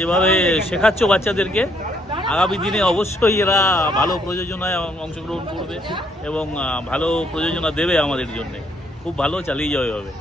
যেভাবে শেখাচ্ছ বাচ্চাদেরকে, আগামী দিনে অবশ্যই এরা ভালো প্রযোজনায় অংশগ্রহণ করবে এবং ভালো প্রযোজনা দেবে আমাদের জন্য। খুব ভালো, চালিয়ে যাওয়া হবে।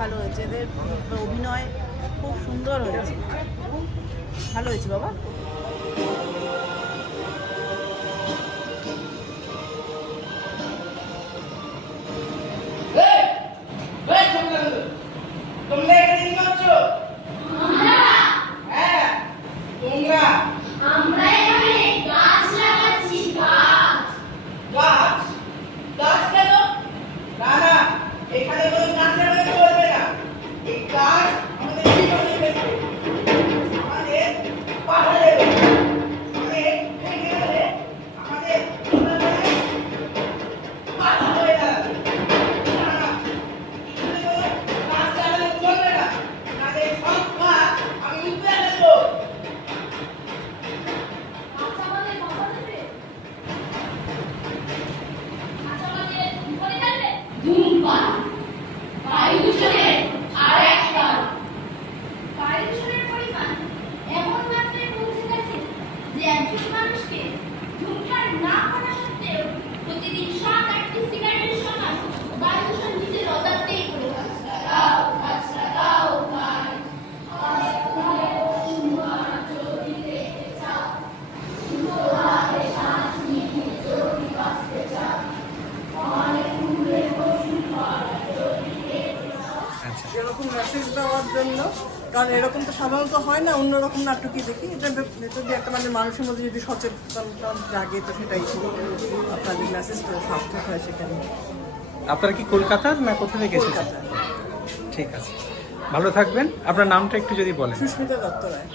ভালো হয়েছে, এদের অভিনয় খুব সুন্দর হয়েছে, ভালো হয়েছে বাবা। এরকম মেসেজ দেওয়ার জন্য, কারণ এরকম তো সাধারণত হয় না, অন্যরকম নাটকই দেখি। এটা যদি একটা মানে মানুষের মধ্যে যদি সচেতনতা জাগে, তো সেটাই আপনাদের মেসেজটা সার্থক হয় সেখানে। আপনারা কি কলকাতার না কোথা থেকে এসেছেন? ঠিক আছে, ভালো থাকবেন। আপনার নামটা একটু যদি বলেন। সুস্মিতা দত্ত রায়।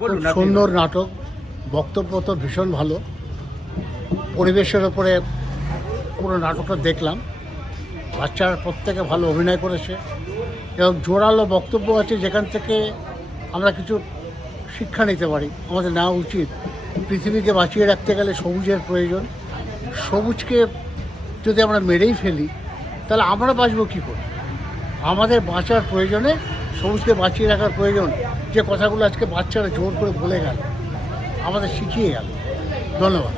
বলুন খুব আপনি সুন্দর নাটক, বক্তব্য তো ভীষণ ভালো। পরিবেশের ওপরে পুরো নাটকটা দেখলাম, বাচ্চারা প্রত্যেকে ভালো অভিনয় করেছে এবং জোরালো বক্তব্য আছে যেখান থেকে আমরা কিছু শিক্ষা নিতে পারি। আমাদের নেওয়া উচিত, পৃথিবীকে বাঁচিয়ে রাখতে গেলে সবুজের প্রয়োজন। সবুজকে যদি আমরা মেরেই ফেলি তাহলে আমরা বাঁচবো কী করে? আমাদের বাঁচার প্রয়োজনে সবুজকে বাঁচিয়ে রাখার প্রয়োজন। যে কথাগুলো আজকে বাচ্চারা জোর করে বলে গেল, আমাদের শিখিয়ে গেল। ধন্যবাদ।